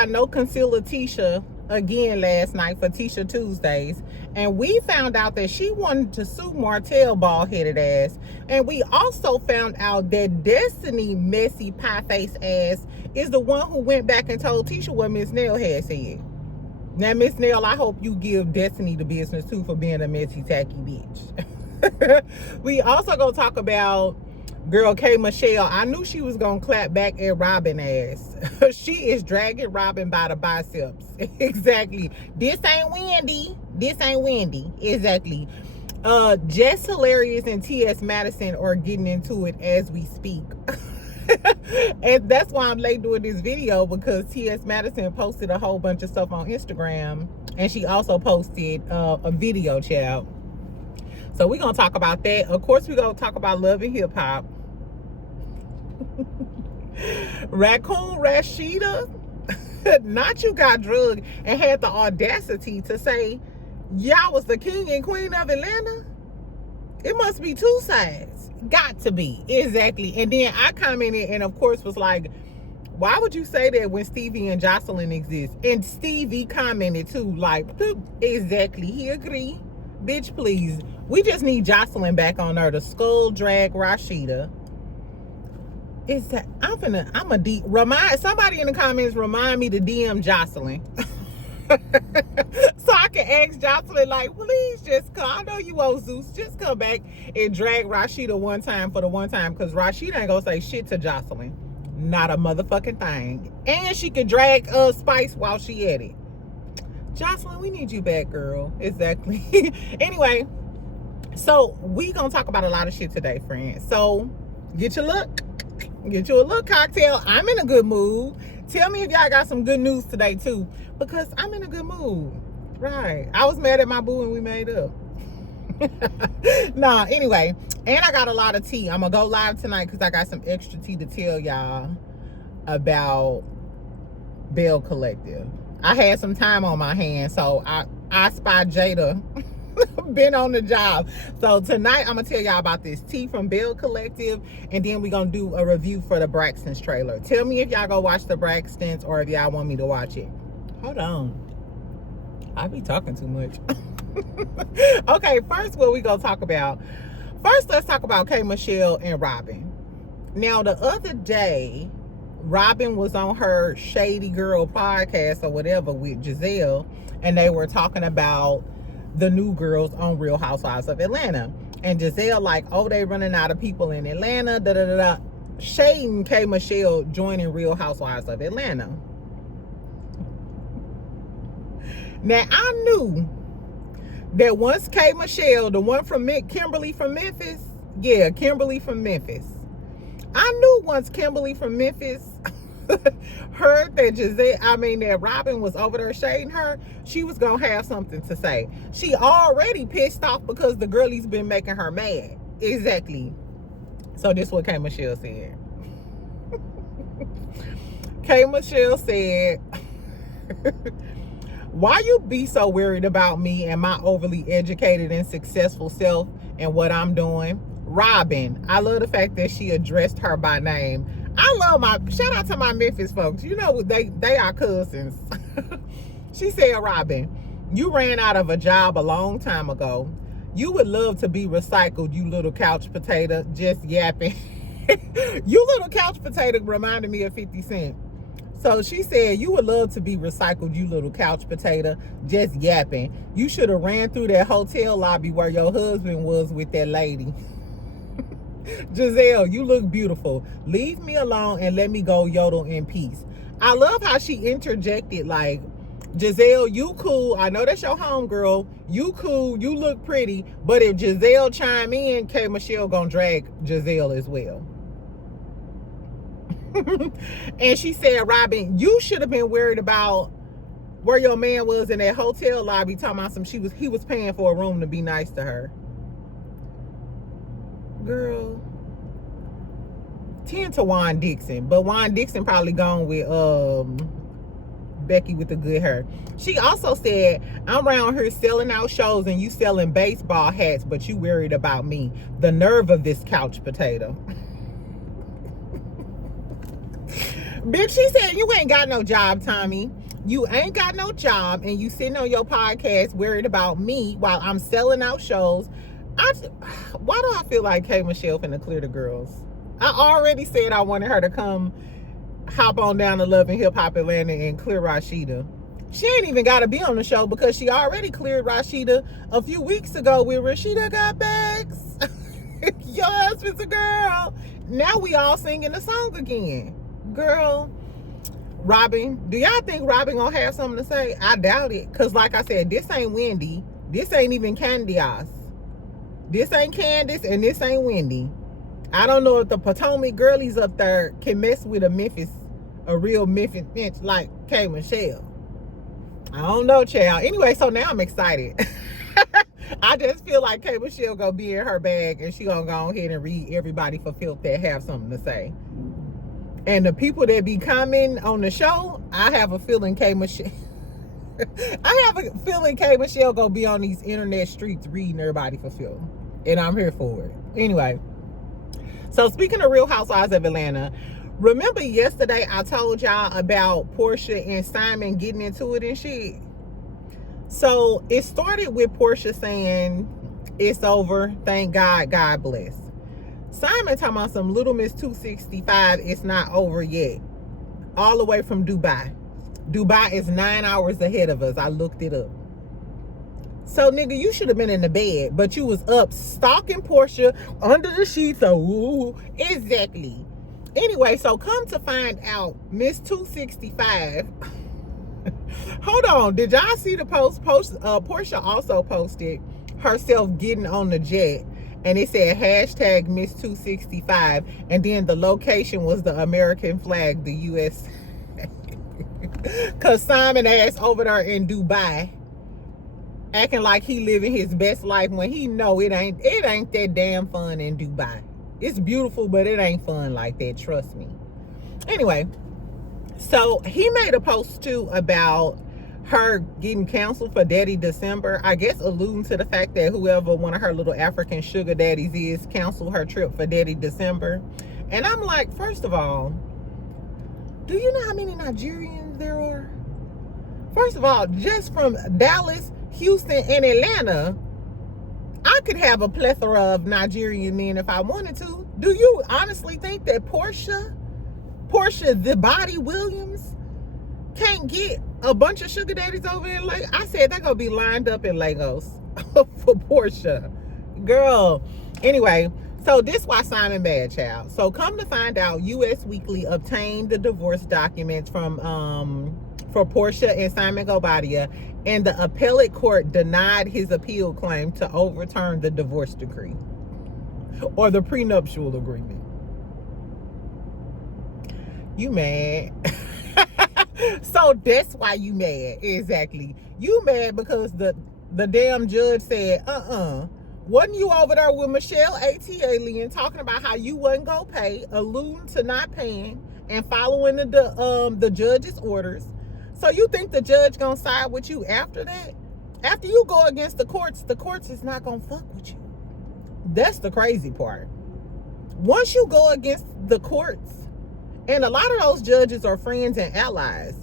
got No Concealer Tisha again last night for Tisha Tuesdays, and we found out that she wanted to sue Martell bald-headed ass, and we also found out that Destiny messy pie-face ass is the one who went back and told Tisha what Miss Nell had said. Now, Miss Nell, I hope you give Destiny the business too for being a messy, tacky bitch. We also gonna talk about girl K.Michelle. I knew she was gonna clap back at Robyn ass. She is dragging Robyn by the biceps. Exactly. This ain't Wendy. This ain't Wendy. Exactly. Jess Hilarious and T.S. Madison are getting into it as we speak. And that's why I'm late doing this video, because T.S. Madison posted a whole bunch of stuff on Instagram, and she also posted a video, child. So we're gonna talk about that. Of course, we're gonna talk about love and hip hop. Raccoon Rasheeda, not you got drugged and had the audacity to say y'all was the king and queen of Atlanta. It must be two sides. Got to be. Exactly. And then I commented and of course was like, why would you say that when Stevie and Jocelyn exist? And Stevie commented too, like, exactly. He agreed. Bitch, please. We just need Jocelyn back on her to skull drag Rasheeda. Is that remind somebody in the comments, remind me to DM Jocelyn. So I can ask Jocelyn, like, please just come. I know you owe Zeus. Just come back and drag Rasheeda one time for the one time, because Rasheeda ain't gonna say shit to Jocelyn. Not a motherfucking thing. And she could drag Spice while she at it. Jocelyn, we need you back, girl. Exactly. Anyway, so we gonna talk about a lot of shit today, friends. So get your look. Get you a little cocktail. I'm in a good mood. Tell me if y'all got some good news today too, because I'm in a good mood. Right. I was mad at my boo and we made up. Nah, anyway. And I got a lot of tea. I'm gonna go live tonight because I got some extra tea to tell y'all about Bell Collective. I had some time on my hands, so I spied Jada. Been on the job. So tonight I'm gonna tell y'all about this tea from Bell Collective, and then we're gonna do a review for the Braxton's trailer. Tell me if y'all go watch the Braxton's or if y'all want me to watch it. Hold on, I be talking too much. Okay, first what we gonna talk about, let's talk about K.Michelle and Robyn. Now the other day Robyn was on her Shady Girl podcast or whatever with Giselle, and they were talking about the new girls on Real Housewives of Atlanta. And Giselle like, oh, they running out of people in Atlanta, da da da da. Shading K.Michelle joining Real Housewives of Atlanta. Now I knew that once K.Michelle, the one from Kimberly from Memphis, yeah, Kimberly from Memphis. I knew once Kimberly from Memphis heard that that Robyn was over there shading her, she was gonna have something to say. She already pissed off because the girlie's been making her mad. Exactly. So this is what K.Michelle said. K.Michelle said, why you be so worried about me and my overly educated and successful self and what I'm doing? Robyn, I love the fact that she addressed her by name. I love shout out to my Memphis folks. You know, they are cousins. She said, Robyn, you ran out of a job a long time ago. You would love to be recycled, you little couch potato, just yapping. You little couch potato reminded me of 50 Cent. So she said, you would love to be recycled, you little couch potato, just yapping. You should have ran through that hotel lobby where your husband was with that lady. Giselle, you look beautiful. Leave me alone and let me go yodel in peace. I love how she interjected, like, Giselle, you cool. I know that's your homegirl. You cool. You look pretty. But if Giselle chime in, K.Michelle gonna drag Giselle as well. And she said, Robyn, you should have been worried about where your man was in that hotel lobby talking about he was paying for a room to be nice to her. Girl, 10 to Juan Dixon, but Juan Dixon probably gone with Becky with the good hair. She also said, I'm around here selling out shows and you selling baseball hats, but you worried about me. The nerve of this couch potato. Bitch, she said you ain't got no job, Tommy. You ain't got no job, and you sitting on your podcast worried about me while I'm selling out shows. Why do I feel like K.Michelle finna clear the girls? I already said I wanted her to come hop on down to Love and Hip Hop Atlanta and clear Rasheeda. She ain't even got to be on the show because she already cleared Rasheeda a few weeks ago with Rasheeda got bags. Your husband's a girl. Now we all singing the song again. Girl, Robyn, do y'all think Robyn gonna have something to say? I doubt it. Because like I said, this ain't Wendy. This ain't even Candice. This ain't Candace and this ain't Wendy. I don't know if the Potomac girlies up there can mess with a real Memphis bitch like K.Michelle. I don't know, child. Anyway, so now I'm excited. I just feel like K.Michelle gonna be in her bag and she gonna go ahead and read everybody for filth that have something to say. And the people that be commenting on the show, I have a feeling K.Michelle gonna be on these internet streets reading everybody for filth. And I'm here for it. Anyway, so speaking of Real Housewives of Atlanta, remember yesterday I told y'all about Porsha and Simon getting into it and shit? So it started with Porsha saying, it's over, thank God, God bless. Simon talking about some Little Miss 265, it's not over yet. All the way from Dubai. Dubai is 9 hours ahead of us. I looked it up. So, nigga, you should have been in the bed, but you was up stalking Porsha under the sheets. So, exactly. Anyway, so come to find out, Miss 265. Hold on. Did y'all see the post? Porsha also posted herself getting on the jet. And it said hashtag Miss 265. And then the location was the American flag, the U.S. Because Simon ass over there in Dubai acting like he living his best life when he know it ain't that damn fun in Dubai. It's beautiful, but it ain't fun like that, trust me. Anyway, so he made a post too about her getting canceled for Daddy December. I guess alluding to the fact that whoever one of her little African sugar daddies is canceled her trip for Daddy December. And I'm like, first of all, do you know how many Nigerians there are? First of all, just from Dallas, Houston, and Atlanta, I could have a plethora of Nigerian men if I wanted to. Do you honestly think that Porsha the Body Williams can't get a bunch of sugar daddies over in Lagos? I said they're gonna be lined up in Lagos for Porsha. Girl. Anyway, so this why Simon bad, child. So come to find out, US Weekly obtained the divorce documents from for Porsha and Simon Gobadia, and the appellate court denied his appeal claim to overturn the divorce decree or the prenuptial agreement. You mad? So that's why you mad. Exactly. You mad because the damn judge said, wasn't you over there with Michelle A.T.A.Lien talking about how you wasn't gonna pay, alluding to not paying and following the judge's orders? So you think the judge gonna side with you after that? After you go against the courts is not gonna fuck with you. That's the crazy part. Once you go against the courts, and a lot of those judges are friends and allies,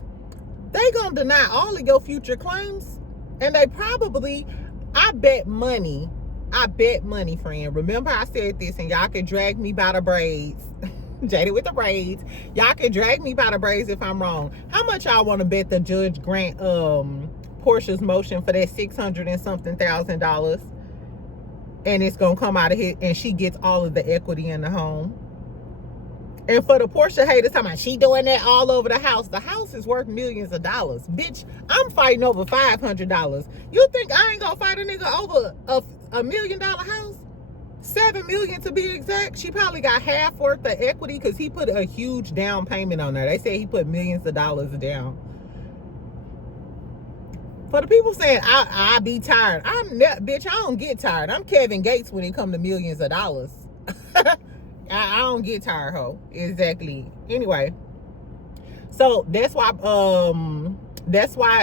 they gonna deny all of your future claims. And they probably, I bet money, friend. Remember I said this, and y'all can drag me by the braids. Jaded with the braids. Y'all can drag me by the braids if I'm wrong. How much y'all want to bet the judge grant Porsha's motion for that $600 and something thousand, and it's gonna come out of here and she gets all of the equity in the home? And for the Porsha haters talking about she doing that all over the house is worth millions of dollars. Bitch, I'm fighting over $500. You think I ain't gonna fight a nigga over a $1 million house? $7 million to be exact. She probably got half worth of equity because he put a huge down payment on there. They say he put millions of dollars down. For the people saying I be tired, bitch, I don't get tired. I'm Kevin Gates when it come to millions of dollars. I don't get tired, ho. Exactly. Anyway, so that's why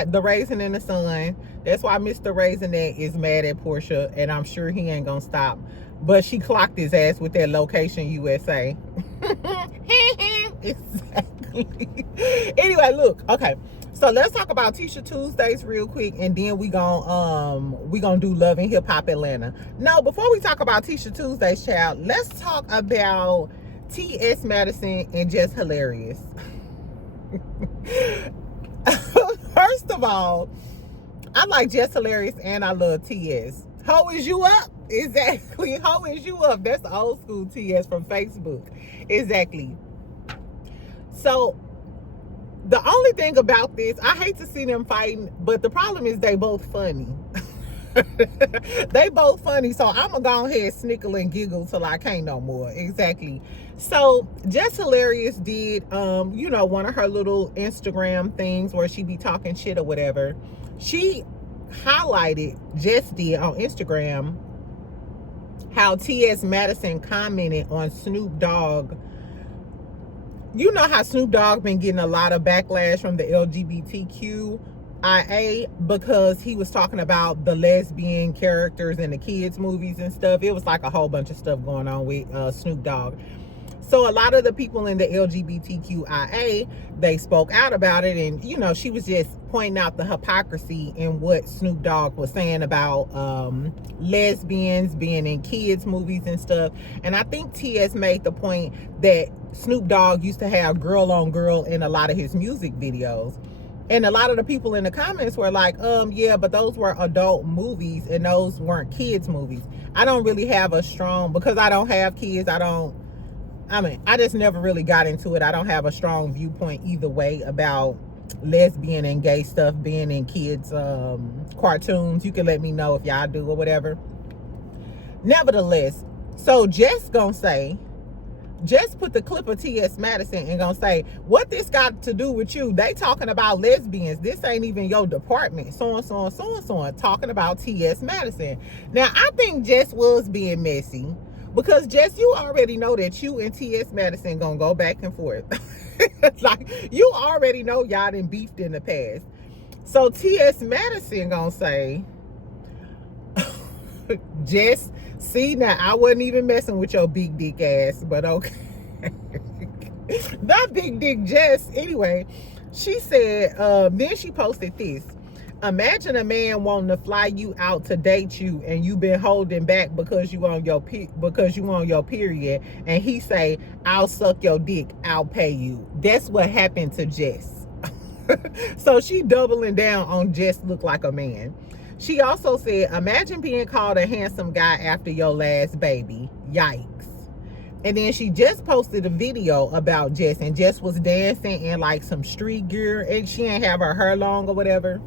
the Raisin in the Sun, that's why Mr. Raisinette is mad at Porsha, and I'm sure he ain't gonna stop. But she clocked his ass with that Location USA. Exactly. Anyway, look, okay. So let's talk about Tisha Tuesdays real quick, and then we gonna do Love and Hip Hop Atlanta. No, before we talk about Tisha Tuesdays, child, let's talk about T.S. Madison and Just Hilarious. First of all, I like Just Hilarious and I love T.S. Ho is you up? Exactly. Ho is you up? That's the old school T.S. from Facebook. Exactly. So the only thing about this, I hate to see them fighting, but the problem is they both funny. They both funny, so I'm gonna go ahead, snickle and giggle till I can't no more. Exactly. So Just Hilarious did one of her little Instagram things where she be talking shit or whatever. She highlighted, Jess did on Instagram, how T.S. Madison commented on Snoop Dogg. You know how Snoop Dogg been getting a lot of backlash from the LGBTQIA because he was talking about the lesbian characters in the kids movies and stuff. It was like a whole bunch of stuff going on with Snoop Dogg. So a lot of the people in the LGBTQIA, they spoke out about it, and she was just pointing out the hypocrisy in what Snoop Dogg was saying about lesbians being in kids movies and stuff. And I think T.S. made the point that Snoop Dogg used to have girl on girl in a lot of his music videos. And a lot of the people in the comments were like, yeah, but those were adult movies and those weren't kids movies. I don't really have a strong, because I don't have kids, I just never really got into it. I don't have a strong viewpoint either way about lesbian and gay stuff being in kids cartoons. You can let me know if y'all do or whatever. Nevertheless, so Jess put the clip of T.S. Madison and gonna say, what this got to do with you? They talking about lesbians. This ain't even your department. So and so and so and so on, talking about T.S. Madison. Now, I think Jess was being messy, because Jess, you already know that you and T.S. Madison gonna go back and forth. Like, you already know y'all done beefed in the past. So T.S. Madison gonna say, Jess, see, now I wasn't even messing with your big dick ass, but okay. That big dick Jess. Anyway, she said, then she posted this. Imagine a man wanting to fly you out to date you, and you been holding back because you on your period, and he say, I'll suck your dick, I'll pay you. That's what happened to Jess. So she doubling down on Jess look like a man. She also said, imagine being called a handsome guy after your last baby. Yikes. And then she just posted a video about Jess, and Jess was dancing in like some street gear, and she ain't have her hair long or whatever.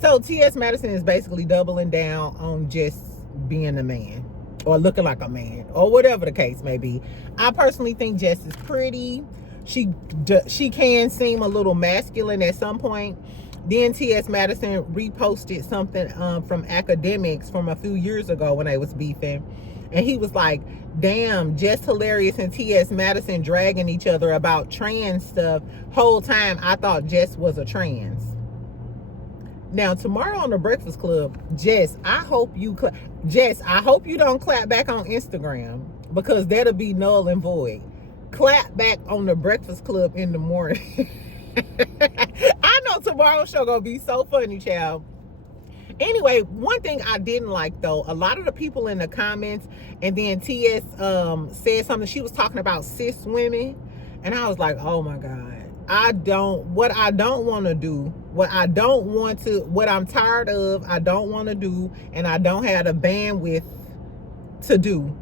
So T.S. Madison is basically doubling down on just being a man, or looking like a man, or whatever the case may be. I personally think Jess is pretty. She can seem a little masculine at some point. Then T.S. Madison reposted something from Academics from a few years ago when they was beefing. And he was like, damn, Jess Hilarious and T.S. Madison dragging each other about trans stuff. Whole time I thought Jess was a trans. Now, tomorrow on the Breakfast Club, Jess, I hope you don't clap back on Instagram, because that'll be null and void. Clap back on the Breakfast Club in the morning. I know tomorrow's show gonna be so funny, child. Anyway, one thing I didn't like, though, a lot of the people in the comments, and then T.S. said something. She was talking about cis women, and I was like, oh my God. What I'm tired of, I don't want to do, and I don't have the bandwidth to do,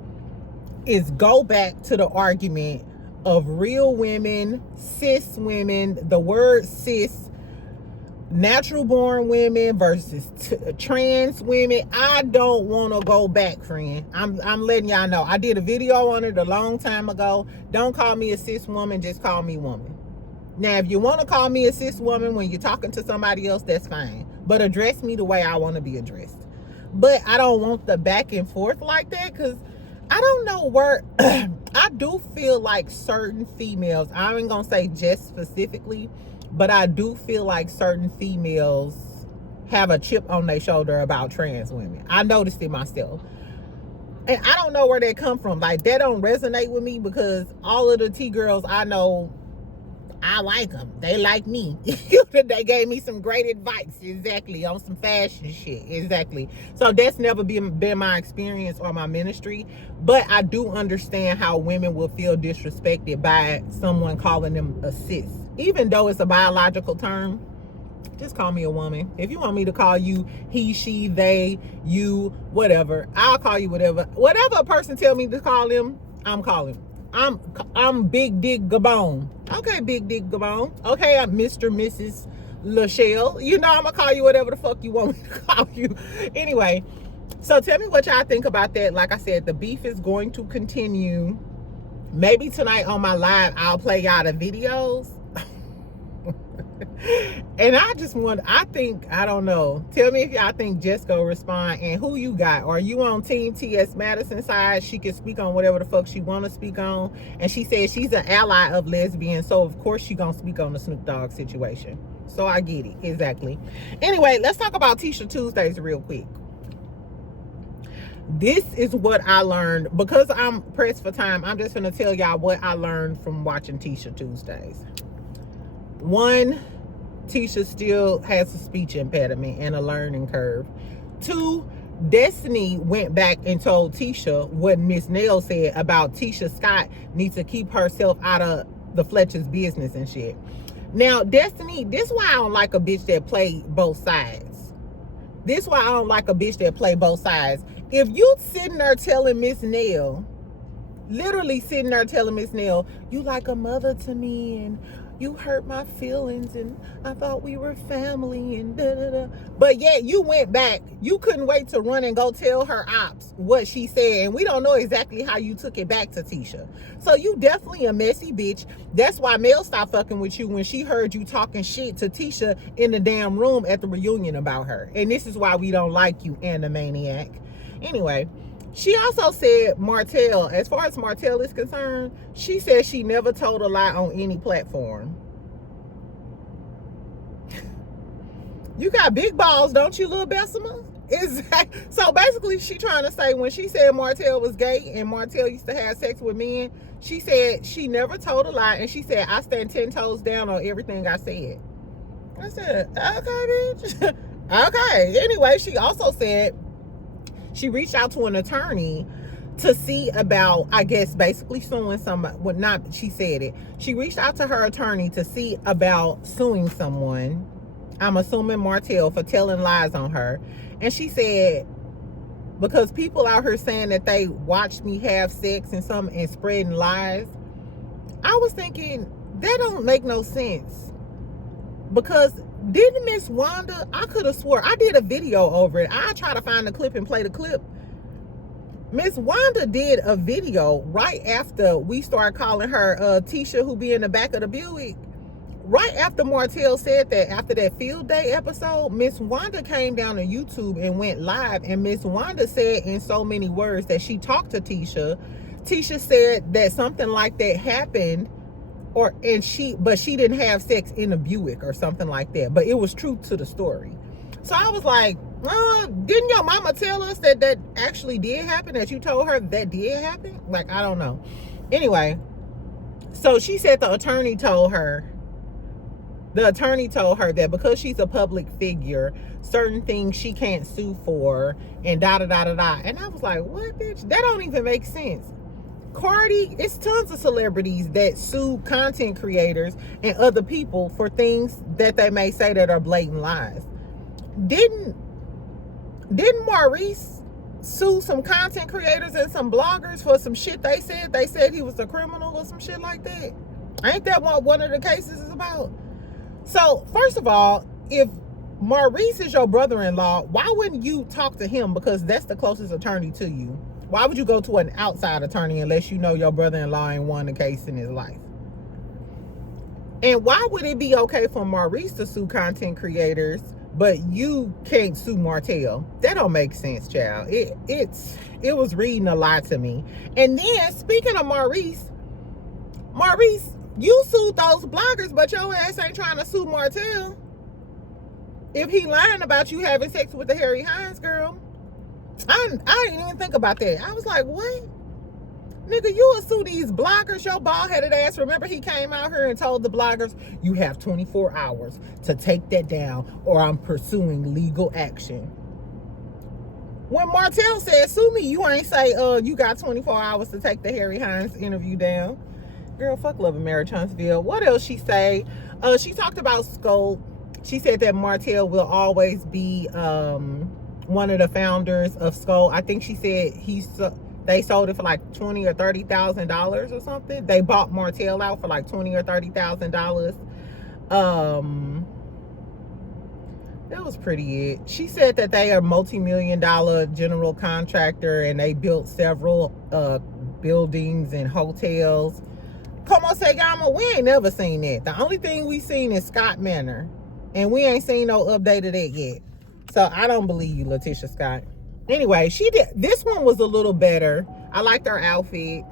is go back to the argument of real women, cis women, the word cis, natural born women versus trans women. I don't want to go back, friend. I'm letting y'all know. I did a video on it a long time ago. Don't call me a cis woman, just call me woman. Now, if you want to call me a cis woman when you're talking to somebody else, that's fine. But address me the way I want to be addressed. But I don't want the back and forth like that, because I don't know where I do feel like certain females, I ain't gonna say just specifically, but I do feel like certain females have a chip on their shoulder about trans women. I noticed it myself. And I don't know where they come from. Like, that don't resonate with me, because all of the T-girls I know I like them. They like me. They gave me some great advice, exactly, on some fashion shit, exactly. So that's never been my experience or my ministry, but I do understand how women will feel disrespected by someone calling them a sis, even though it's a biological term. Just call me a woman. If you want me to call you he, she, they, you, whatever, I'll call you whatever. Whatever a person tell me to call them, I'm calling. I'm Big Dick Gabon. Okay, Big Dick Gabon. Okay, I'm Mr. Mrs. Lachelle. You know, I'm gonna call you whatever the fuck you want me to call you. Anyway, so tell me what y'all think about that. Like I said, the beef is going to continue. Maybe tonight on my live, I'll play y'all the videos. And I don't know. Tell me if y'all think Jess gonna respond and who you got. Are you on Team T.S. Madison side? She can speak on whatever the fuck she want to speak on. And she said she's an ally of lesbians, so of course she gonna speak on the Snoop Dogg situation. So I get it, exactly. Anyway, let's talk about Tisha Tuesdays real quick. This is what I learned. Because I'm pressed for time, I'm just gonna tell y'all what I learned from watching Tisha Tuesdays. One, Tisha still has a speech impediment and a learning curve. Two, Destiny went back and told Tisha what Miss Nell said about Tisha Scott needs to keep herself out of the Fletcher's business and shit. Now, Destiny, this is why I don't like a bitch that play both sides. This is why I don't like a bitch that play both sides. If you sitting there telling Miss Nell, literally sitting there telling Miss Nell, you like a mother to me and you hurt my feelings and I thought we were family and da da da. But yet you went back. You couldn't wait to run and go tell her ops what she said. And we don't know exactly how you took it back to Tisha. So you definitely a messy bitch. That's why Mel stopped fucking with you when she heard you talking shit to Tisha in the damn room at the reunion about her. And this is why we don't like you, Animaniac. Anyway, she also said Martell, as far as Martell is concerned, she said she never told a lie on any platform. You got big balls, don't you, little Bessemer? Exactly. So basically, she trying to say when she said Martell was gay and Martell used to have sex with men, she said she never told a lie, and she said, I stand 10 toes down on everything I said. I said, okay, bitch. Okay. Anyway, she also said she reached out to an attorney to see about, I guess, basically suing somebody. Well, not, she said it. She reached out to her attorney to see about suing someone. I'm assuming Martell, for telling lies on her. And she said, because people out here saying that they watched me have sex and spreading lies. I was thinking, that don't make no sense. Because didn't Miss Wanda, I could have swore, I did a video over it. I try to find the clip and play the clip. Miss Wanda did a video right after we started calling her Tisha who be in the back of the Buick. Right after Martell said that, after that field day episode, Miss Wanda came down to YouTube and went live. And Miss Wanda said in so many words that she talked to Tisha. Tisha said that something like that happened, but she didn't have sex in a Buick or something like that. But it was truth to the story. So I was like, didn't your mama tell us that that actually did happen? That you told her that did happen? Like, I don't know. Anyway, so she said the attorney told her that because she's a public figure, certain things she can't sue for, and da da da da da. And I was like, what, bitch? That don't even make sense. Cardi, it's tons of celebrities that sue content creators and other people for things that they may say that are blatant lies. Didn't Maurice sue some content creators and some bloggers for some shit they said? They said he was a criminal or some shit like that. Ain't that what one of the cases is about? So, first of all, if Maurice is your brother-in-law, why wouldn't you talk to him? Because that's the closest attorney to you. Why would you go to an outside attorney unless you know your brother-in-law ain't won the case in his life? And why would it be okay for Maurice to sue content creators, but you can't sue Martell? That don't make sense, child. It was reading a lot to me. And then, speaking of Maurice, you sued those bloggers, but your ass ain't trying to sue Martell. If he lying about you having sex with the Harry Hines girl, I didn't even think about that. I was like, what? Nigga, you will sue these bloggers, your bald-headed ass. Remember he came out here and told the bloggers, you have 24 hours to take that down or I'm pursuing legal action. When Martell said, sue me, you ain't say, you got 24 hours to take the Harry Hines interview down. Girl, fuck Love and Marriage Huntsville. What else she say? She talked about Scope. She said that Martell will always be one of the founders of Scope. I think she said they sold it for like $20,000 or $30,000 or something. They bought Martell out for like $20,000 or $30,000. That was pretty it. She said that they are multi-million-dollar general contractor and they built several buildings and hotels. Como se llama? We ain't never seen that. The only thing we seen is Scott Manor. And we ain't seen no update of that yet. So I don't believe you, Letitia Scott. Anyway, she did. This one was a little better. I liked her outfit.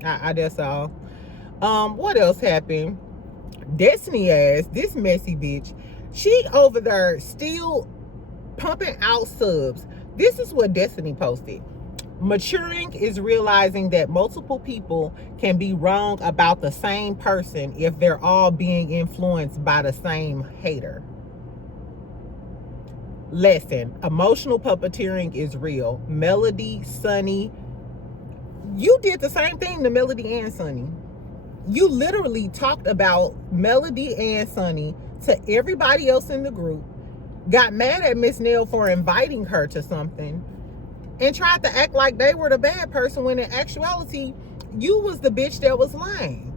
That's all. What else happened? Destiny ass, this messy bitch. She over there still pumping out subs. This is what Destiny posted. Maturing is realizing that multiple people can be wrong about the same person if they're all being influenced by the same hater. Lesson: emotional puppeteering is real. Melody, Sunny, you did the same thing to Melody and Sunny. You literally talked about Melody and Sunny to everybody else in the group, got mad at Miss Nell for inviting her to something, and tried to act like they were the bad person when in actuality, you was the bitch that was lying.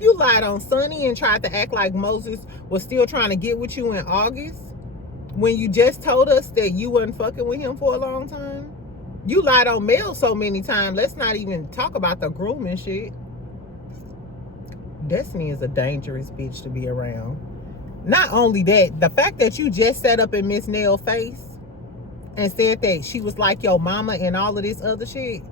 You lied on Sunny and tried to act like Moses was still trying to get with you in August when you just told us that you wasn't fucking with him for a long time. You lied on Mel so many times. Let's not even talk about the grooming shit. Destiny is a dangerous bitch to be around. Not only that, the fact that you just sat up in Miss Nell's face and said that she was like your mama and all of this other shit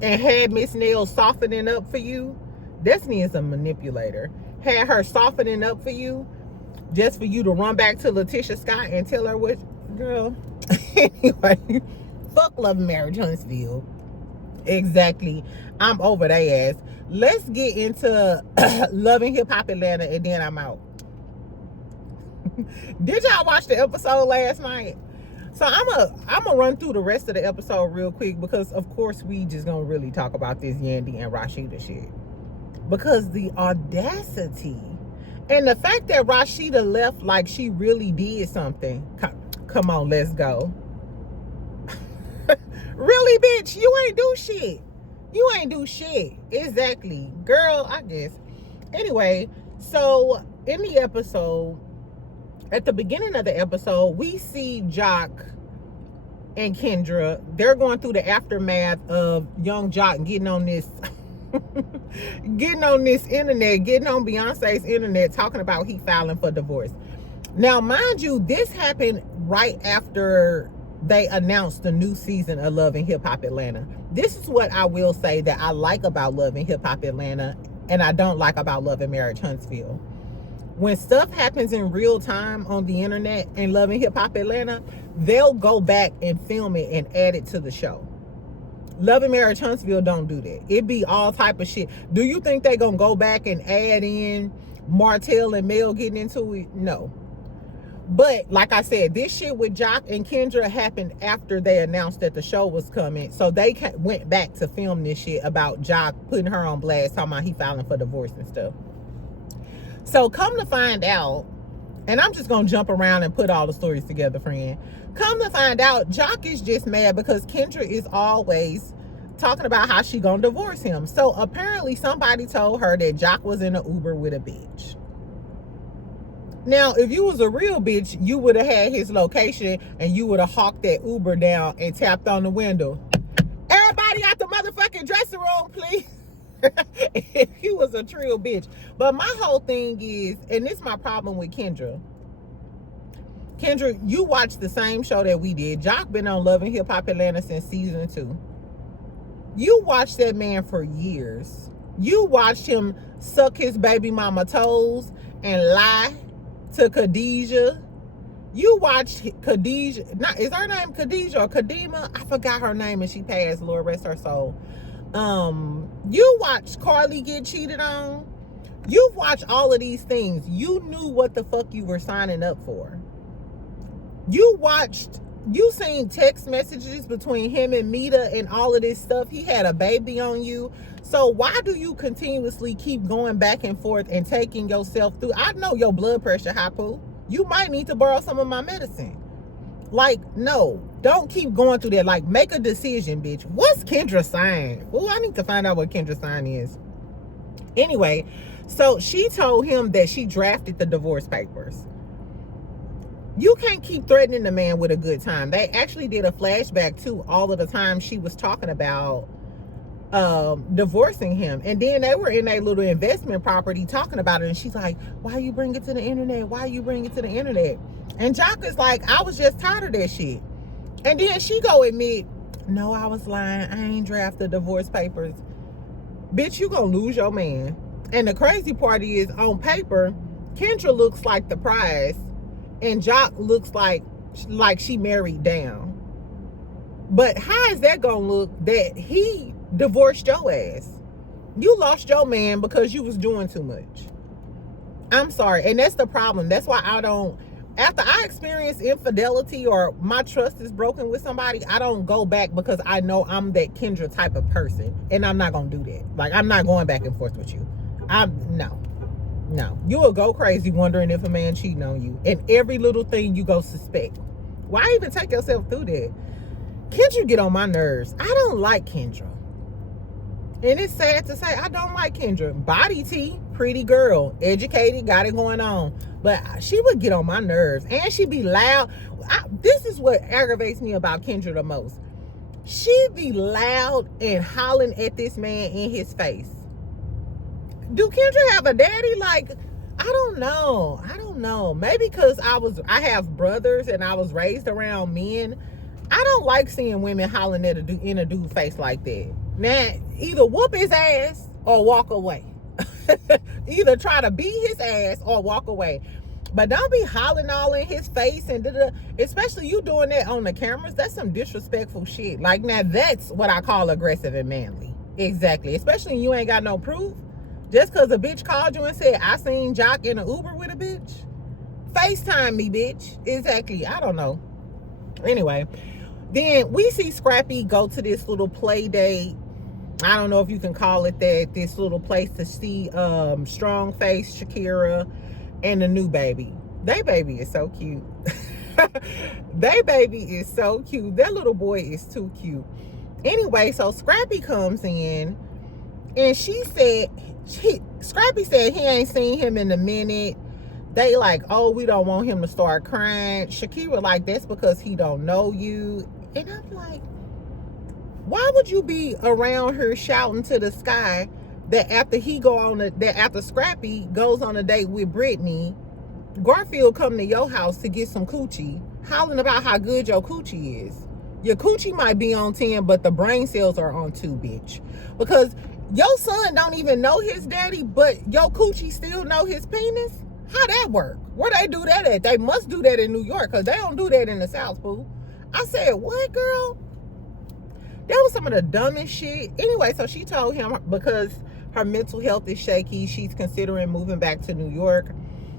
and had Miss Nell softening up for you. Destiny is a manipulator. Had her softening up for you just for you to run back to Letitia Scott and tell her what, girl. Anyway, fuck Love and Marriage Huntsville. Exactly. I'm over their ass. Let's get into Love and Hip Hop Atlanta and then I'm out. Did y'all watch the episode last night? So I'm gonna run through the rest of the episode real quick because of course we just gonna really talk about this Yandy and Rashida shit. Because the audacity and the fact that Rasheeda left like she really did something. Come on, let's go. Really, bitch, you ain't do shit. You ain't do shit. Exactly. Girl, I guess. Anyway, so in the episode, at the beginning of the episode, we see Jock and Kendra. They're going through the aftermath of young Jock getting on this getting on this internet, getting on Beyonce's internet, talking about he filing for divorce. Now, mind you, this happened right after they announced the new season of Love and Hip Hop Atlanta. This is what I will say that I like about Love and Hip Hop Atlanta and I don't like about Love and Marriage Huntsville. When stuff happens in real time on the internet in Love and Hip Hop Atlanta, they'll go back and film it and add it to the show. Love and Marriage Huntsville don't do that. It be all type of shit. Do you think they gonna go back and add in Martell and Mel getting into it? No. But like I said, this shit with Jock and Kendra happened after they announced that the show was coming. So they went back to film this shit about Jock putting her on blast, talking about he filing for divorce and stuff. So come to find out, and I'm just going to jump around and put all the stories together, friend. Come to find out, Jock is just mad because Kendra is always talking about how she going to divorce him. So apparently somebody told her that Jock was in an Uber with a bitch. Now, if you was a real bitch, you would have had his location and you would have hawked that Uber down and tapped on the window. Everybody out the motherfucking dressing room, please. If he was a real bitch. But my whole thing is, and this is my problem with Kendra. Kendra, you watched the same show that we did. Jock been on Love and Hip Hop Atlanta since season 2. You watched that man for years. You watched him suck his baby mama toes and lie to Khadijah. You watched Khadijah, is her name Khadijah or Kadima? I forgot her name and she passed, Lord rest her soul. You watched Carly get cheated on. You've watched all of these things. You knew what the fuck you were signing up for. You seen text messages between him and Mita and all of this stuff. He had a baby on you. So why do you continuously keep going back and forth and taking yourself through? I know your blood pressure high, poo. You might need to borrow some of my medicine. Like, no, don't keep going through that. Like, make a decision, bitch. What's Kendra's sign? Oh, I need to find out what Kendra's sign is. Anyway, so she told him that she drafted the divorce papers. You can't keep threatening the man with a good time. They actually did a flashback to all of the time she was talking about divorcing him. And then they were in a little investment property talking about it. And she's like, why you bring it to the internet? Why you bring it to the internet? And Jock is like, I was just tired of that shit. And then she go admit, no, I was lying. I ain't draft the divorce papers. Bitch, you gonna lose your man. And the crazy part is, on paper, Kendra looks like the prize. And Jock looks like she married down. But how is that gonna look that he divorced your ass? You lost your man because you was doing too much. I'm sorry. And that's the problem. That's why I don't, after I experience infidelity or my trust is broken with somebody, I don't go back because I know I'm that Kendra type of person. And I'm not gonna do that. Like, I'm not going back and forth with you. No, you will go crazy wondering if a man cheating on you, and every little thing you go suspect. Why even take yourself through that? Kendra get on my nerves. I don't like Kendra, and it's sad to say I don't like Kendra. Body T, pretty girl, educated, got it going on, but she would get on my nerves, and she be loud. This is what aggravates me about Kendra the most. She be loud and hollering at this man in his face. Do Kendra have a daddy? Like, I don't know. Maybe because I have brothers and I was raised around men. I don't like seeing women hollering at in a dude's face like that. Now, either whoop his ass or walk away. Either try to beat his ass or walk away. But don't be hollering all in his face and especially you doing that on the cameras. That's some disrespectful shit. Like, now that's what I call aggressive and manly. Exactly. Especially when you ain't got no proof. Just because a bitch called you and said, I seen Jock in an Uber with a bitch. FaceTime me, bitch. Exactly. I don't know. Anyway, then we see Scrappy go to this little play date. I don't know if you can call it that. This little place to see strong face Shakira and the new baby. They baby is so cute. They baby is so cute. That little boy is too cute. Anyway, so Scrappy comes in and Scrappy said he ain't seen him in a minute. They like, oh, we don't want him to start crying. Shakira like, that's because he don't know you. And I'm like, why would you be around her shouting to the sky that after Scrappy goes on a date with Brittany, Garfield come to your house to get some coochie, hollering about how good your coochie is. Your coochie might be on 10, but the brain cells are on 2, bitch. Because your son don't even know his daddy, but your coochie still know his penis? How that work? Where they do that at? They must do that in New York, because they don't do that in the South, boo. I said, what, girl? That was some of the dumbest shit. Anyway, so she told him because her mental health is shaky, she's considering moving back to New York.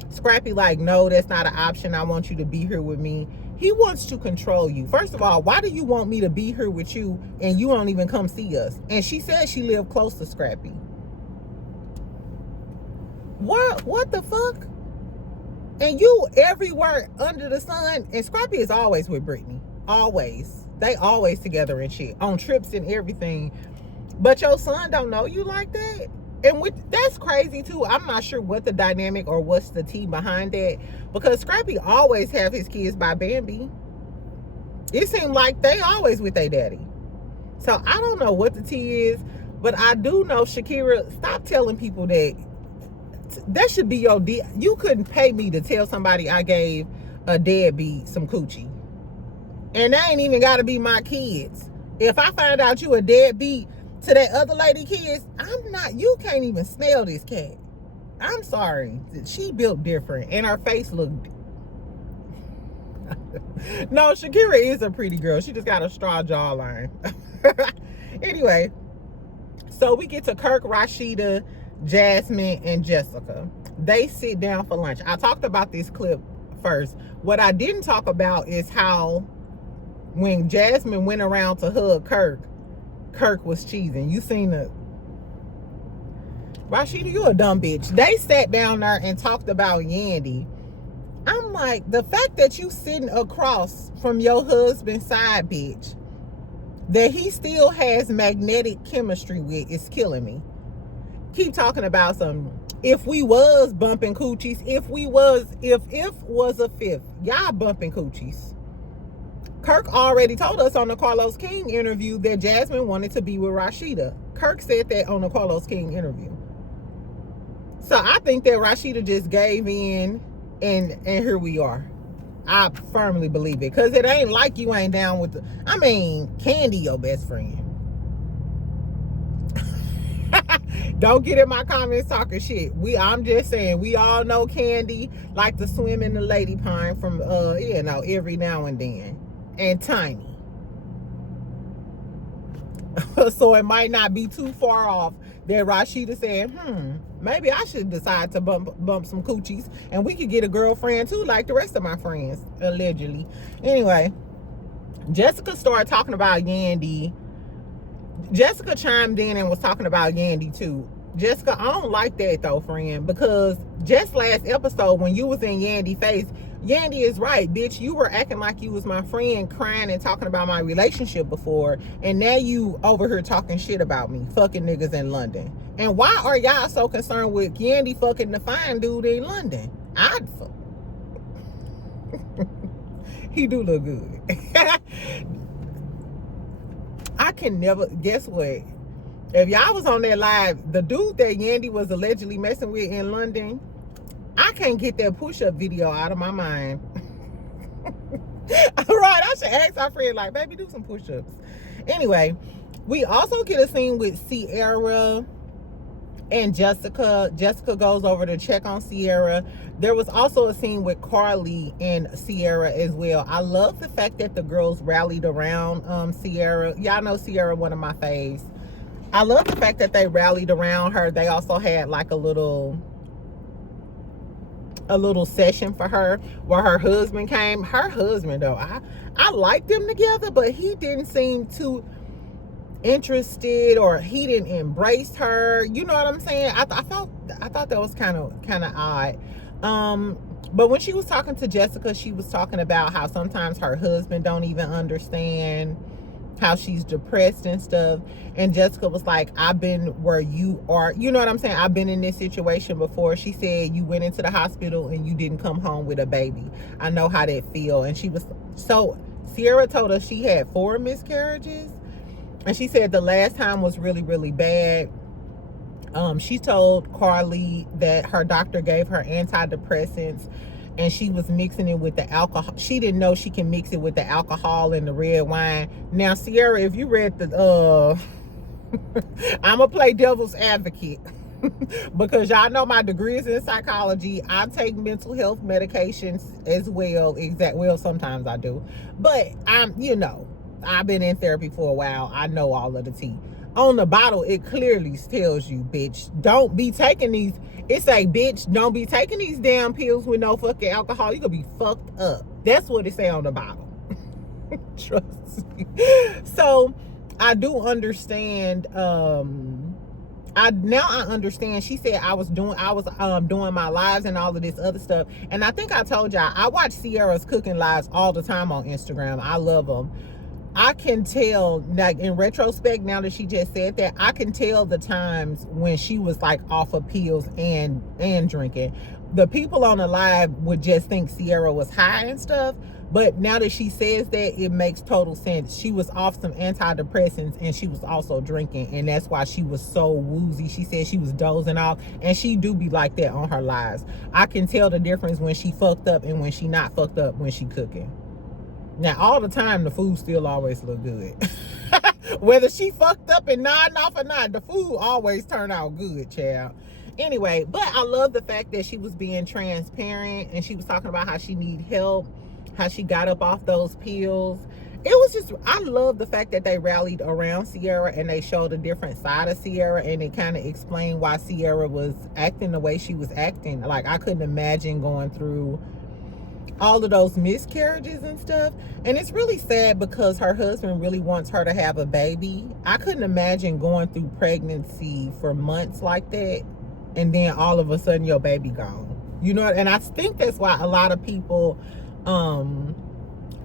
Scrappy like, no, that's not an option. I want you to be here with me. He wants to control you. First of all, why do you want me to be here with you and you don't even come see us? And she said she lived close to Scrappy. What the fuck? And you everywhere under the sun. And Scrappy is always with Brittany. Always. They always together and shit. On trips and everything. But your son don't know you like that? And that's crazy too. I'm not sure what the dynamic or what's the tea behind that, because Scrappy always have his kids by Bambi. It seemed like they always with their daddy. So I don't know what the tea is, but I do know, Shakira, stop telling people that should be your deal. You couldn't pay me to tell somebody I gave a deadbeat some coochie. And they ain't even got to be my kids. If I find out you a deadbeat to that other lady kids, you can't even smell this cat. I'm sorry. She built different and her face looked. No, Shakira is a pretty girl. She just got a straw jawline. Anyway, So we get to Kirk, Rasheeda, Jasmine, and Jessica. They sit down for lunch. I talked about this clip first. What I didn't talk about is how when Jasmine went around to hug Kirk, Kirk was cheesing. You seen the Rasheeda, you a dumb bitch. They sat down there and talked about Yandy. I'm like, the fact that you sitting across from your husband's side bitch that he still has magnetic chemistry with is killing me. Keep talking about some, if we was bumping coochies, if was a fifth, y'all bumping coochies. Kirk already told us on the Carlos King interview that Jasmine wanted to be with Rasheeda. Kirk said that on the Carlos King interview. So I think that Rasheeda just gave in, and here we are. I firmly believe it, because it ain't like you ain't down with Candy your best friend. Don't get in my comments talking shit. I'm just saying, we all know Candy like to swim in the lady pond from every now and then. And Tiny. So it might not be too far off that Rasheeda said, maybe I should decide to bump some coochies, and we could get a girlfriend too, like the rest of my friends, allegedly. Anyway, Jessica started talking about Yandy. Jessica chimed in and was talking about Yandy too. Jessica, I don't like that though, friend, because just last episode when you was in Yandy face, Yandy is right, bitch. You were acting like you was my friend, crying and talking about my relationship before, and now you over here talking shit about me, fucking niggas in London. And why are y'all so concerned with Yandy fucking the fine dude in London? I'd fuck. He do look good. I can never, guess what? If y'all was on that live, the dude that Yandy was allegedly messing with in London, I can't get that push-up video out of my mind. All right, I should ask our friend, like, baby, do some push-ups. Anyway, we also get a scene with Sierra and Jessica. Jessica goes over to check on Sierra. There was also a scene with Carly and Sierra as well. I love the fact that the girls rallied around Sierra. Y'all know Sierra, one of my faves. I love the fact that they rallied around her. They also had like a little session for her where her husband came. Her husband though, I liked them together, but he didn't seem too interested, or he didn't embrace her. You know what I'm saying? I thought that was kind of odd. But when she was talking to Jessica, she was talking about how sometimes her husband don't even understand how she's depressed and stuff. And Jessica was like, I've been where you are. You know what I'm saying? I've been in this situation before. She said you went into the hospital and you didn't come home with a baby. I know how that feel. And she was, so Sierra told us she had 4 miscarriages. And she said the last time was really, really bad. She told Carly that her doctor gave her antidepressants and she was mixing it with the alcohol. She didn't know she can mix it with the alcohol and the red wine. Now, Sierra, if you read the, I'm going to play devil's advocate because y'all know my degree is in psychology. I take mental health medications as well. Well, sometimes I do. But I've been in therapy for a while. I know all of the tea. On the bottle, it clearly tells you, bitch, don't be taking these. It say, bitch, don't be taking these damn pills with no fucking alcohol. You gonna be fucked up. That's what it say on the bottle. Trust me. So I do understand. I understand. She said I was doing my lives and all of this other stuff. And I think I told y'all I watch Sierra's cooking lives all the time on Instagram. I love them. I can tell, like, in retrospect, now that she just said that, I can tell the times when she was like off of pills and drinking. The people on the live would just think Sierra was high and stuff, but now that she says that, it makes total sense. She was off some antidepressants and she was also drinking, and that's why she was so woozy. She said she was dozing off, and she do be like that on her lives. I can tell the difference when she fucked up and when she not fucked up when she cooking. Now, all the time, the food still always look good. Whether she fucked up and nodding off or not, the food always turn out good, child. Anyway, but I love the fact that she was being transparent and she was talking about how she need help, how she got up off those pills. it was just, I love the fact that they rallied around Ciara and they showed a different side of Ciara, and it kind of explained why Ciara was acting the way she was acting. Like, I couldn't imagine going through all of those miscarriages and stuff. And it's really sad because her husband really wants her to have a baby. I couldn't imagine going through pregnancy for months like that, and then all of a sudden your baby gone. You know, and I think that's why a lot of people,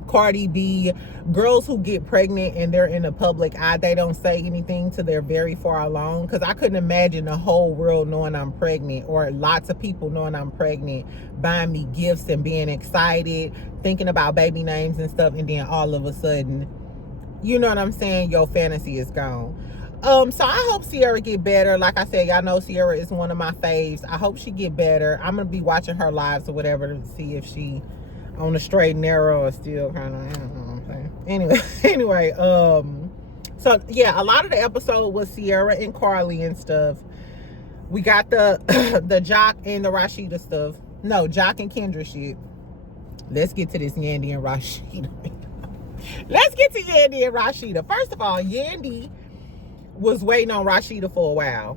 Cardi B, girls who get pregnant and they're in the public eye, they don't say anything till they're very far along. Because I couldn't imagine the whole world knowing I'm pregnant, or lots of people knowing I'm pregnant, buying me gifts and being excited, thinking about baby names and stuff, and then all of a sudden, you know what I'm saying, your fantasy is gone. So I hope Ciara get better. Like I said, y'all know Ciara is one of my faves. I hope she get better. I'm gonna be watching her lives or whatever to see if she on the straight and narrow or still kind of, I don't know what I'm saying. Anyway, so yeah, a lot of the episode was Ciara and Carly and stuff. We got the the Jock and the Rasheeda stuff. No, Jock and Kendra shit. Let's get to this Yandy and Rashida. Let's get to Yandy and Rashida. First of all, Yandy was waiting on Rasheeda for a while.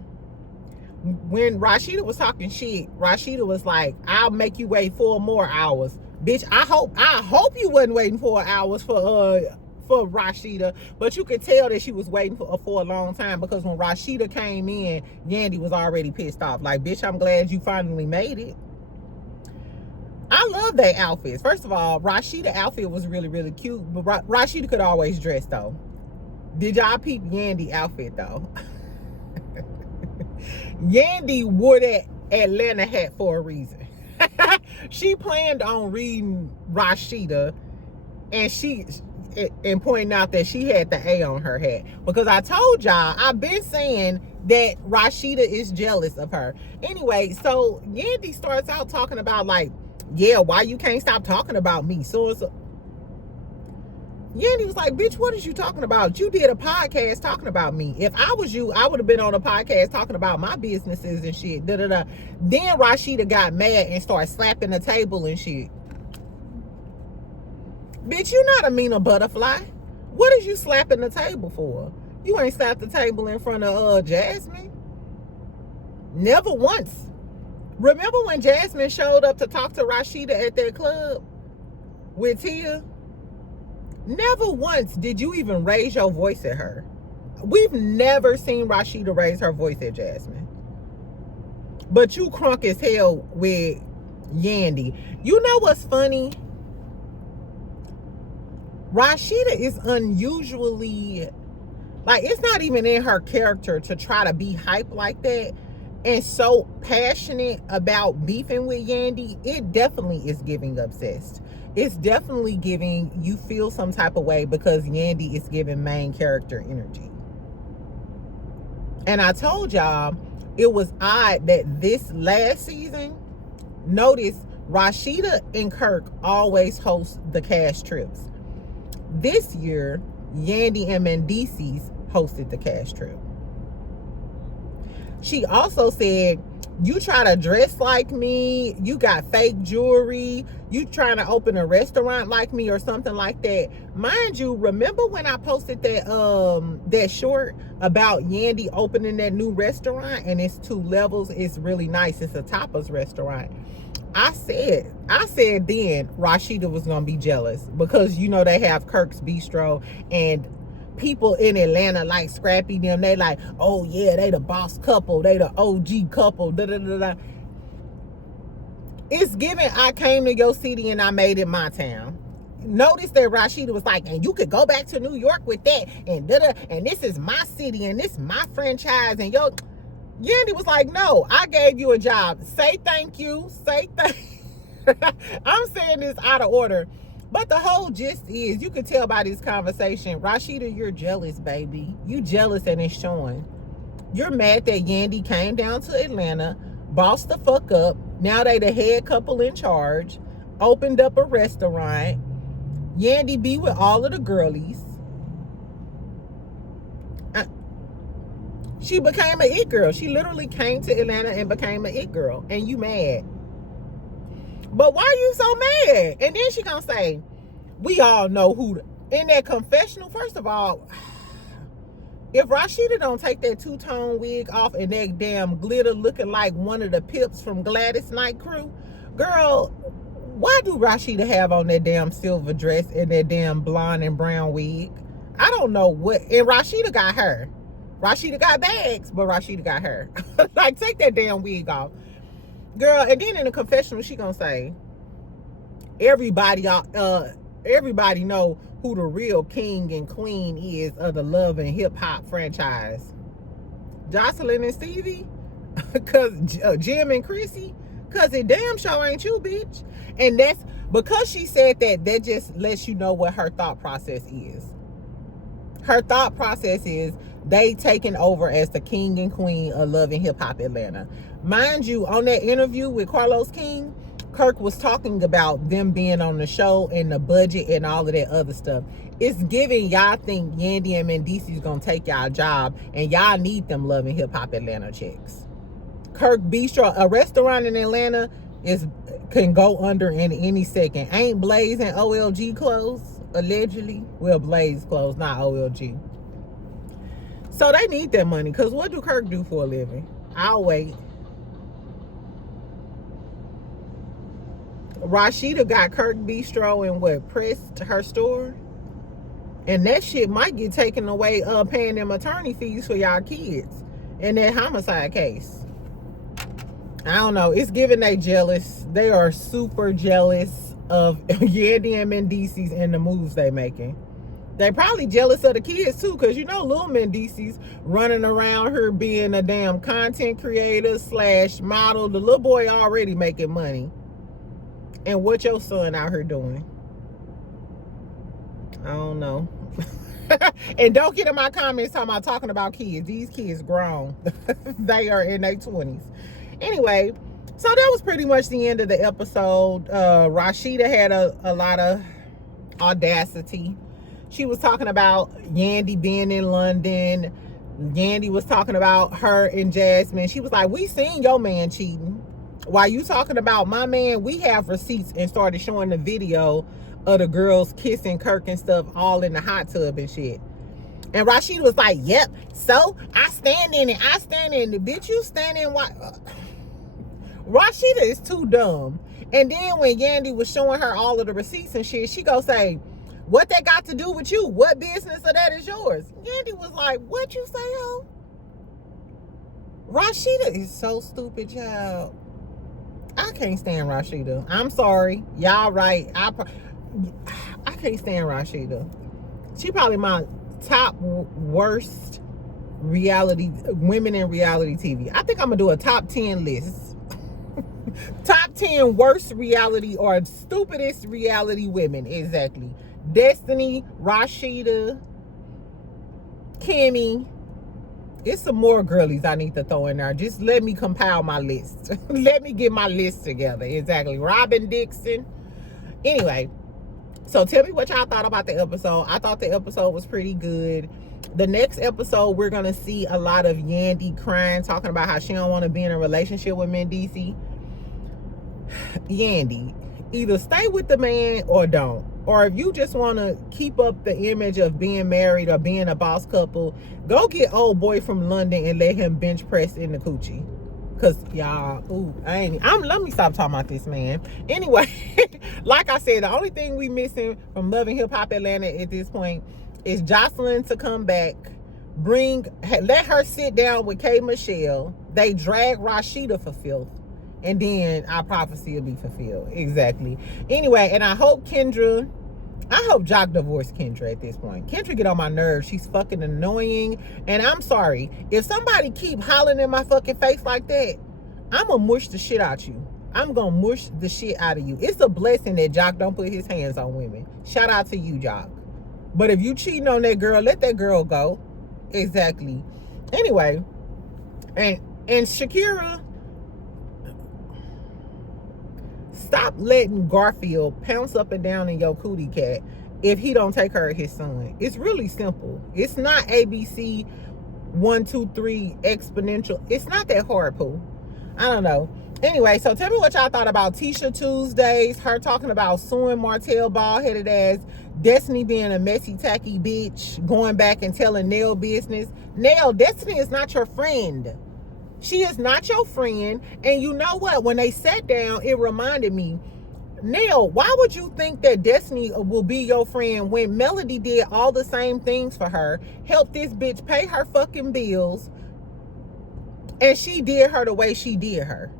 When Rasheeda was talking shit, Rasheeda was like, I'll make you wait 4 more hours. Bitch, I hope you wasn't waiting 4 hours for Rasheeda, but you could tell that she was waiting for a long time, because when Rasheeda came in, Yandy was already pissed off. Like, bitch, I'm glad you finally made it. I love their outfits. First of all, Rasheeda's outfit was really, really cute, but Rasheeda could always dress though. Did y'all peep Yandy outfit though? Yandy wore that Atlanta hat for a reason. She planned on reading Rasheeda and pointing out that she had the A on her hat, because I told y'all, I've been saying that Rasheeda is jealous of her. Anyway, so Yandy starts out talking about, like, yeah, why you can't stop talking about me? So Yandy was like, bitch, what is you talking about? You did a podcast talking about me. If I was you, I would have been on a podcast talking about my businesses and shit. Da, da, da. Then Rasheeda got mad and started slapping the table and shit. Bitch, you not a meaner butterfly. What is you slapping the table for? You ain't slapped the table in front of Jasmine. Never once. Remember when Jasmine showed up to talk to Rasheeda at that club with Tia? Never once did you even raise your voice at her. We've never seen Rasheeda raise her voice at Jasmine. But you crunk as hell with Yandy. You know what's funny? Rasheeda is unusually, like, it's not even in her character to try to be hype like that and so passionate about beefing with Yandy. It definitely is giving obsessed. It's definitely giving you feel some type of way, because Yandy is giving main character energy. And I told y'all it was odd that this last season, notice Rasheeda and Kirk always host the cash trips. This year, Yandy and Mendices hosted the cash trip. She also said, you try to dress like me, you got fake jewelry, you trying to open a restaurant like me or something like that. Mind you, remember when I posted that short about Yandy opening that new restaurant, and it's 2 levels, it's really nice, it's a tapas restaurant. I said then Rasheeda was gonna be jealous, because you know they have Kirk's Bistro, and people in Atlanta like Scrappy them. They like, oh yeah, they the boss couple, they the OG couple. Da, da, da, da. It's given I came to your city and I made it my town. Notice that Rasheeda was like, and you could go back to New York with that, and da, da, and this is my city and this is my franchise, and yo. Yandy was like, no, I gave you a job. Say thank you. Say thank I'm saying this out of order. But the whole gist is, you could tell by this conversation, Rasheeda, you're jealous, baby. You jealous, and it's showing. You're mad that Yandy came down to Atlanta, bossed the fuck up. Now they the head couple in charge, opened up a restaurant. Yandy be with all of the girlies. She became an it girl. She literally came to Atlanta and became an it girl. And you mad. But why are you so mad? And then she gonna say, we all know who in that confessional, first of all, if Rasheeda don't take that two-tone wig off and that damn glitter looking like one of the pips from Gladys Knight Crew, girl, why do Rasheeda have on that damn silver dress and that damn blonde and brown wig? I don't know what. And Rasheeda got her. Rasheeda got bags, but Rasheeda got her. Like, take that damn wig off, girl. And then in the confessional, she gonna say, everybody know who the real king and queen is of the love and hip hop franchise. Jocelyn and Stevie, cause Jim and Chrissy, cause it damn sure ain't you, bitch. And that's because she said that. That just lets you know what her thought process is. Her thought process is they taking over as the king and queen of love and hip hop Atlanta. Mind you, on that interview with Carlos King, Kirk was talking about them being on the show and the budget and all of that other stuff. It's giving y'all think Yandy and Mendeece's gonna take y'all job, and y'all need them love and hip hop Atlanta chicks. Kirk Bistro, a restaurant in Atlanta, can go under in any second. Ain't Blaze and OLG closed? Allegedly. Well, Blaze closed, not OLG. So they need that money, because what do Kirk do for a living? I'll wait. Rasheeda got Kirk Bistro and what, pressed her store? And that shit might get taken away paying them attorney fees for y'all kids in that homicide case. I don't know. It's giving they jealous. They are super jealous of Yandy and Mendeece's and the moves they making. They probably jealous of the kids too, because you know Lil Mendeece's running around her being a damn content creator / model. The little boy already making money. And what your son out here doing? I don't know. And don't get in my comments talking about kids. These kids grown. They are in their 20s. Anyway, so that was pretty much the end of the episode. Rasheeda had a lot of audacity. She was talking about Yandy being in London. Yandy was talking about her and Jasmine. She was like, we seen your man cheating. While you talking about my man, we have receipts, and started showing the video of the girls kissing Kirk and stuff all in the hot tub and shit. And Rasheeda was like, yep, so I stand in it. I stand in it. Bitch, you stand in what? Rasheeda is too dumb. And then when Yandy was showing her all of the receipts and shit, she go say, what that got to do with you? What business of that is yours? Yandy was like, what you say, ho? Rasheeda is so stupid, child. I can't stand Rasheeda. I'm sorry. Y'all right. I can't stand Rasheeda. She probably my top worst women in reality TV. I think I'm going to do a top 10 list. Top 10 worst reality or stupidest reality women. Exactly. Destiny, Rasheeda, Kimmy. It's some more girlies I need to throw in there. Just let me compile my list. Let me get my list together. Exactly. Robyn Dixon. Anyway, so tell me what y'all thought about the episode. I thought the episode was pretty good. The next episode, we're going to see a lot of Yandy crying, talking about how she don't want to be in a relationship with Mendeece. Yandy, either stay with the man or don't. Or if you just want to keep up the image of being married or being a boss couple, go get old boy from London and let him bench press in the coochie. Cause y'all, let me stop talking about this man. Anyway, like I said, the only thing we missing from Love and Hip Hop Atlanta at this point is Jocelyn to come back, let her sit down with K.Michelle. They drag Rasheeda for filth. And then our prophecy will be fulfilled. Exactly. Anyway, and I hope Jock divorced Kendra at this point. Kendra get on my nerves. She's fucking annoying. And I'm sorry. If somebody keep hollering in my fucking face like that, I'm going to mush the shit out you. I'm going to mush the shit out of you. It's a blessing that Jock don't put his hands on women. Shout out to you, Jock. But if you cheating on that girl, let that girl go. Exactly. Anyway, and Shakira, stop letting Garfield pounce up and down in your cootie cat if he don't take her his son. It's really simple. It's not ABC 1, 2, 3 exponential. It's not that hard, Pooh. I don't know. Anyway, so tell me what y'all thought about Tisha Tuesdays, her talking about suing Martell bald-headed ass. Destiny being a messy, tacky bitch, going back and telling Nell business. Nell, Destiny is not your friend. She is not your friend. And you know what? When they sat down, it reminded me, Nell, why would you think that Destiny will be your friend when Melody did all the same things for her, helped this bitch pay her fucking bills, and she did her the way she did her?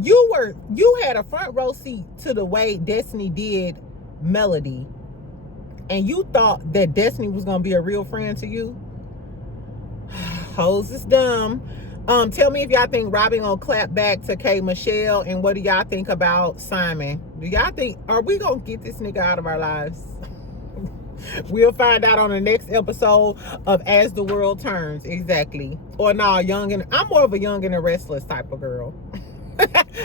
You had a front row seat to the way Destiny did Melody, and you thought that Destiny was gonna be a real friend to you? Hoes is dumb. Tell me if y'all think Robyn gonna clap back to K.Michelle, and what do y'all think about Simon? Do y'all think, are we gonna get this nigga out of our lives? We'll find out on the next episode of As the World Turns. Exactly. Or nah, I'm more of a Young and the Restless type of girl.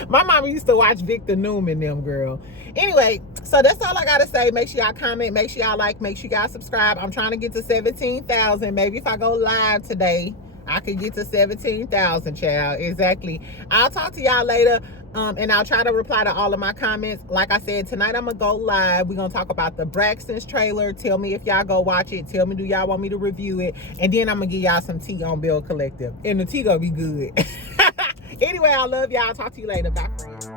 My mama used to watch Victor Newman, them girl. Anyway, so that's all I gotta say. Make sure y'all comment, make sure y'all like, make sure y'all subscribe. I'm trying to get to 17,000. Maybe if I go live today, I could get to 17,000, child. Exactly. I'll talk to y'all later. And I'll try to reply to all of my comments. Like I said, tonight I'm gonna go live. We're gonna talk about the Braxton's trailer. Tell me if y'all go watch it. Tell me, do y'all want me to review it? And then I'm gonna give y'all some tea on Bill Collective. And the tea gonna be good. Anyway, I love y'all. Talk to you later. Bye, friends.